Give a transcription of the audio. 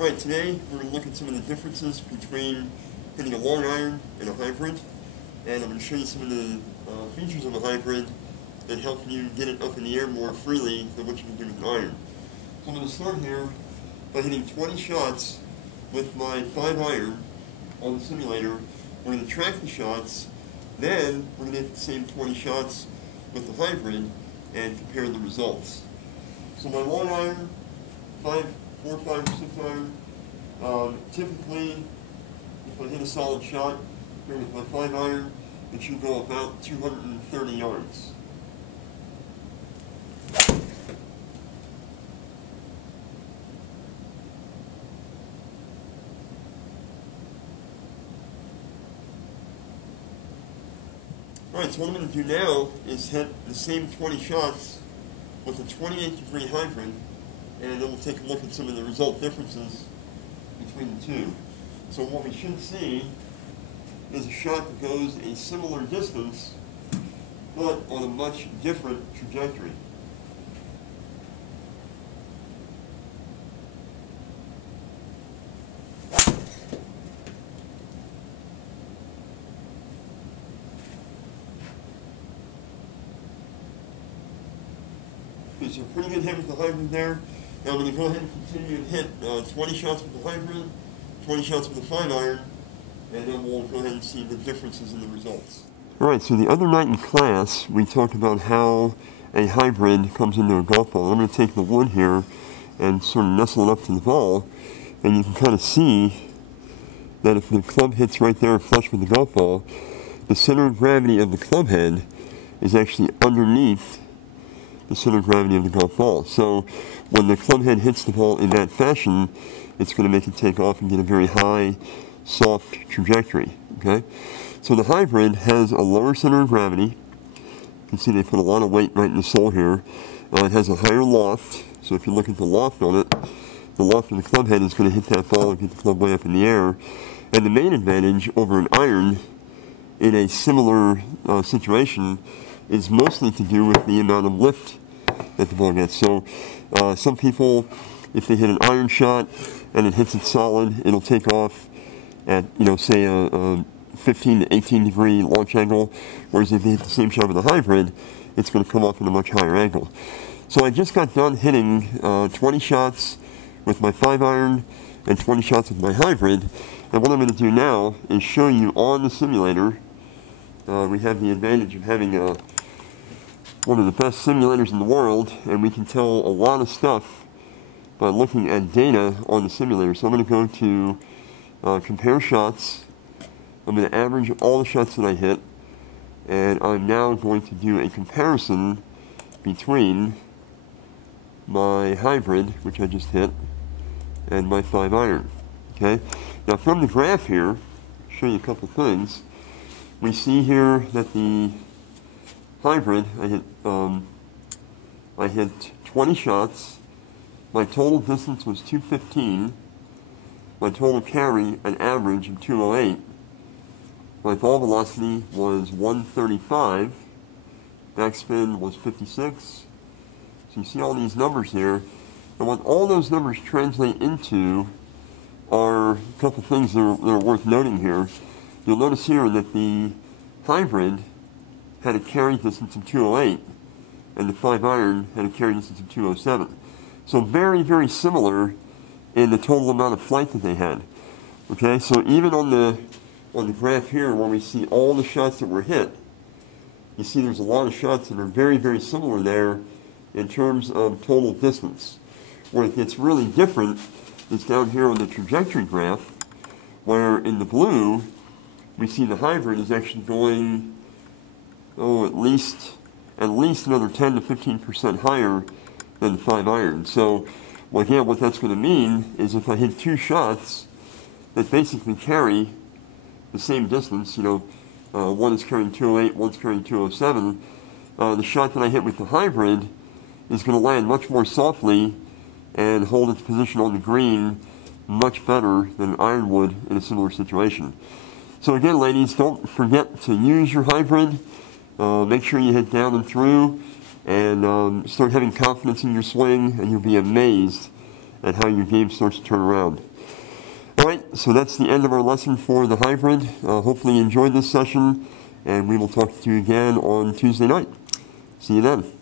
Alright, today we're going to look at some of the differences between hitting a long iron and a hybrid, and I'm going to show you some of the features of a hybrid that help you get it up in the air more freely than what you can do with an iron. So I'm going to start here by hitting 20 shots with my 5 iron on the simulator. We're going to track the shots, then we're going to hit the same 20 shots with the hybrid and compare the results. So my long iron, 4, 5, or 6 iron, typically if I hit a solid shot here with my 5 iron, it should go about 230 yards. Alright, so what I'm going to do now is hit the same 20 shots with a 28-degree hybrid, and then we'll take a look at some of the result differences between the two. So what we should see is a shot that goes a similar distance, but on a much different trajectory. So pretty good hit with the hybrid there. Now I'm going to go ahead and continue and hit 20 shots with the hybrid, 20 shots with the 5 iron, and then we'll go ahead and see the differences in the results. Alright, so the other night in class we talked about how a hybrid comes into a golf ball. I'm going to take the wood here and sort of nestle it up to the ball, and you can kind of see that if the club hits right there flush with the golf ball, the center of gravity of the club head is actually underneath the center of gravity of the golf ball. So when the club head hits the ball in that fashion, it's going to make it take off and get a very high, soft trajectory. Okay? So the hybrid has a lower center of gravity. You can see they put a lot of weight right in the sole here. It has a higher loft. So if you look at the loft on it, the loft of the club head is going to hit that ball and get the club way up in the air. And the main advantage over an iron in a similar situation is mostly to do with the amount of lift that the ball gets. So some people, if they hit an iron shot and it hits it solid, it'll take off at, say a 15 to 18 degree launch angle, whereas if they hit the same shot with a hybrid, it's going to come off at a much higher angle. So I just got done hitting 20 shots with my 5 iron and 20 shots with my hybrid, and what I'm going to do now is show you on the simulator. We have the advantage of having one of the best simulators in the world, and we can tell a lot of stuff by looking at data on the simulator. So I'm going to go to compare shots. I'm going to average all the shots that I hit, and I'm now going to do a comparison between my hybrid, which I just hit, and my 5 iron. Okay? Now from the graph here, I'll show you a couple things. We see here that the hybrid, I hit 20 shots. My total distance was 215. My total carry, an average of 208. My ball velocity was 135. Backspin was 56. So you see all these numbers here. And what all those numbers translate into are a couple things that are worth noting here. You'll notice here that the hybrid had a carry distance of 208, and the 5 iron had a carry distance of 207. So very, very similar in the total amount of flight that they had. Okay, so even on the graph here where we see all the shots that were hit, you see there's a lot of shots that are very, very similar there in terms of total distance. Where it gets really different is down here on the trajectory graph, where in the blue we see the hybrid is actually going at least another 10 to 15% higher than the 5 iron. So, well, again, what that's going to mean is if I hit 2 shots that basically carry the same distance, one is carrying 208, one's carrying 207, the shot that I hit with the hybrid is going to land much more softly and hold its position on the green much better than an iron would in a similar situation. So again, ladies, don't forget to use your hybrid. Make sure you hit down and through, and start having confidence in your swing, and you'll be amazed and how your game starts to turn around. All right, so that's the end of our lesson for the hybrid. Hopefully you enjoyed this session, and we will talk to you again on Tuesday night. See you then.